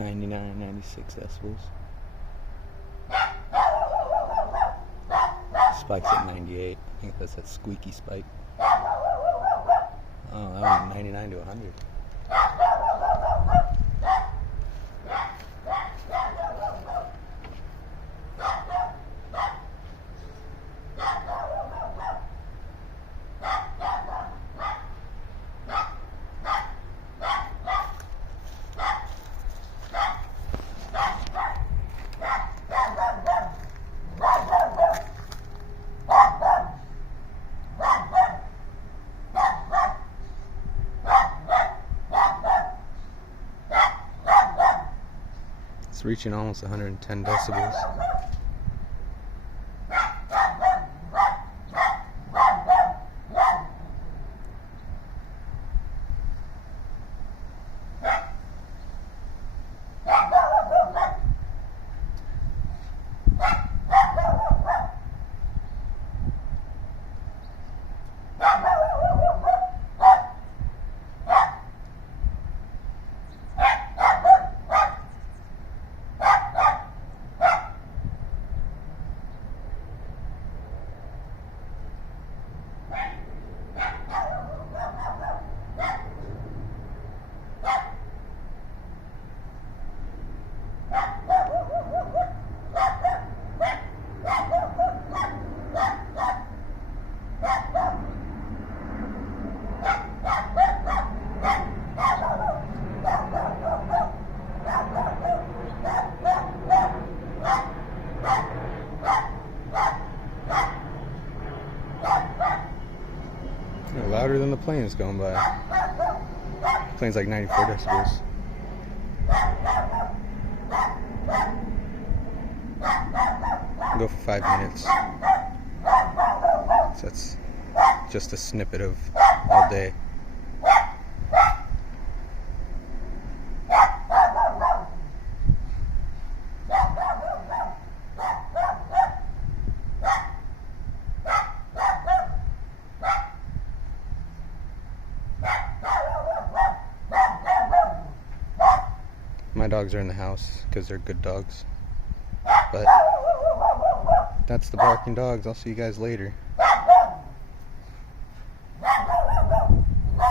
99, 96 decibels. Spike's at 98. I think that's that squeaky spike. Oh, that went 99 to 100. It's reaching almost 110 decibels. They're louder than the planes going by. The plane's like 94 decibels. Go for 5 minutes. So that's just a snippet of all day. My dogs are in the house because they're good dogs. But that's the barking dogs. I'll see you guys later.